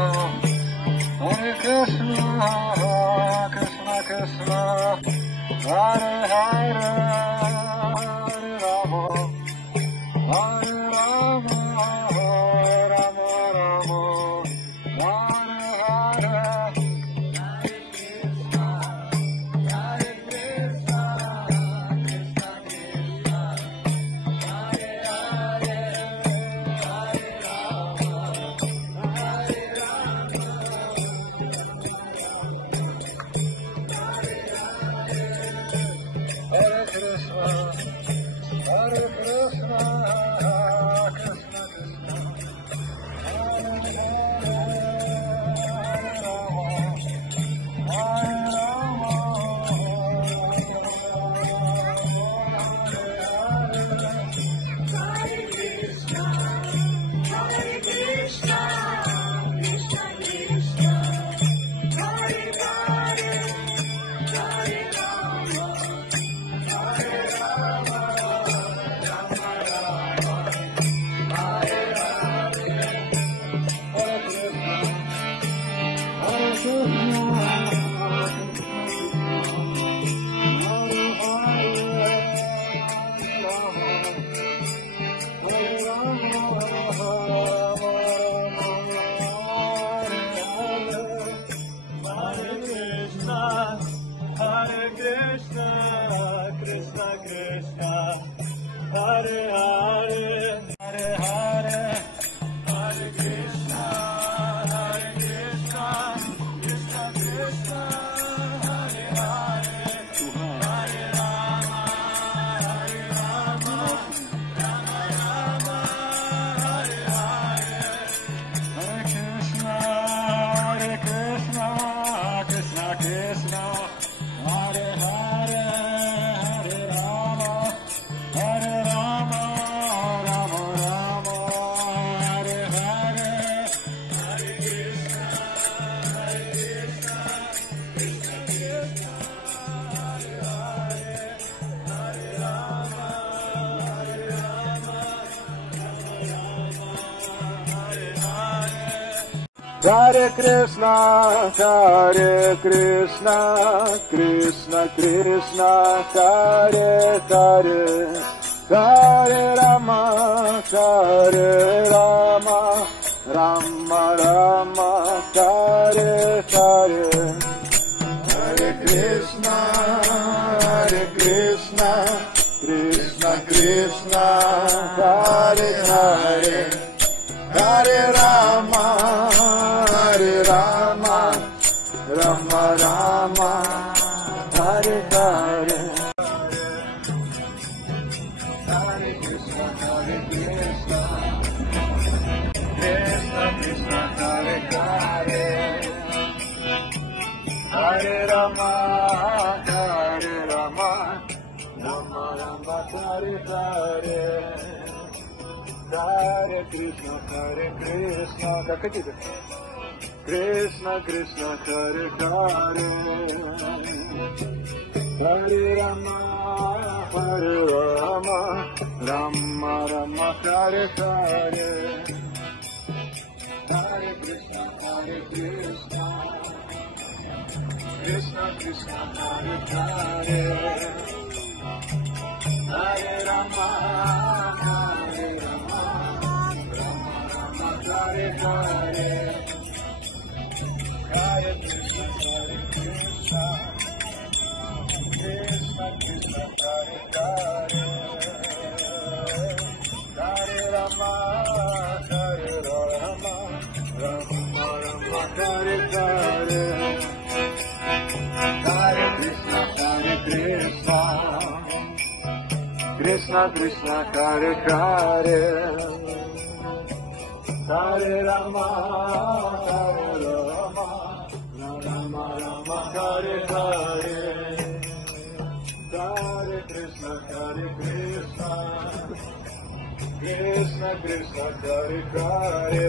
Hare Krishna, Krishna Krishna, Hare Hare, Hare Rama, Hare Rama, Rama Rama, Hare Hare. Hare Krishna, Hare Krishna, Krishna Krishna, Hare Hare, Hare Rama, Hare Rama, Hare Krishna, Hare Krishna, Krishna Krishna, Hare Hare, Hare Rama, Hare Rama, Rama Rama, Hare Hare. Hare Krishna, Hare Krishna, Hare Krishna, Hare Krishna, Krishna Krishna, Hare Hare, Hare Hare, Hare Krishna, Hare Krishna, Krishna Krishna, Hare Hare, Hare Rama, Hare Rama, Rama Rama, Hare Hare. Hare Krishna, Hare Krishna, Krishna Krishna, Hare Hare, Hare Rama, Hare Rama, Rama Rama, Hare Hare. Hare Krishna, Hare Krishna, Krishna Krishna, Hare Hare, Hare Rama, Hare Rama, Rama Rama, Hare Hare. Hare Krishna, Hare Krishna, Krishna Krishna, Hare Hare, Hare Rama, Hare Rama, Rama Rama, Hare Hare. Hare Krishna, Hare Krishna, Krishna Krishna, Hare Hare, Hare Rama, Hare Rama, Rama Rama, Hare Hare. Hare Krishna, Hare Krishna, Krishna Krishna, Hare Hare, Hare Rama, Hare Rama, Rama Rama, Hare Hare. Hare Krishna, Hare Krishna, Krishna Krishna, Hare Hare, Hare Rama, Hare Rama, Rama Rama, Hare Hare. Hare Krishna, Hare Krishna, Krishna Krishna, Hare Hare, Hare Rama, Hare Rama, Rama Rama, Hare Hare. Hare Krishna, Hare Krishna, Krishna Krishna, Hare Hare, Hare Rama, Hare Rama, Rama Rama, Hare Hare. Hare Krishna, Hare Krishna, Krishna Krishna, Hare Hare, Hare Rama, Hare Rama, Rama Rama, Hare Hare. Hare Krishna, Hare Krishna, Krishna Krishna, Hare Hare.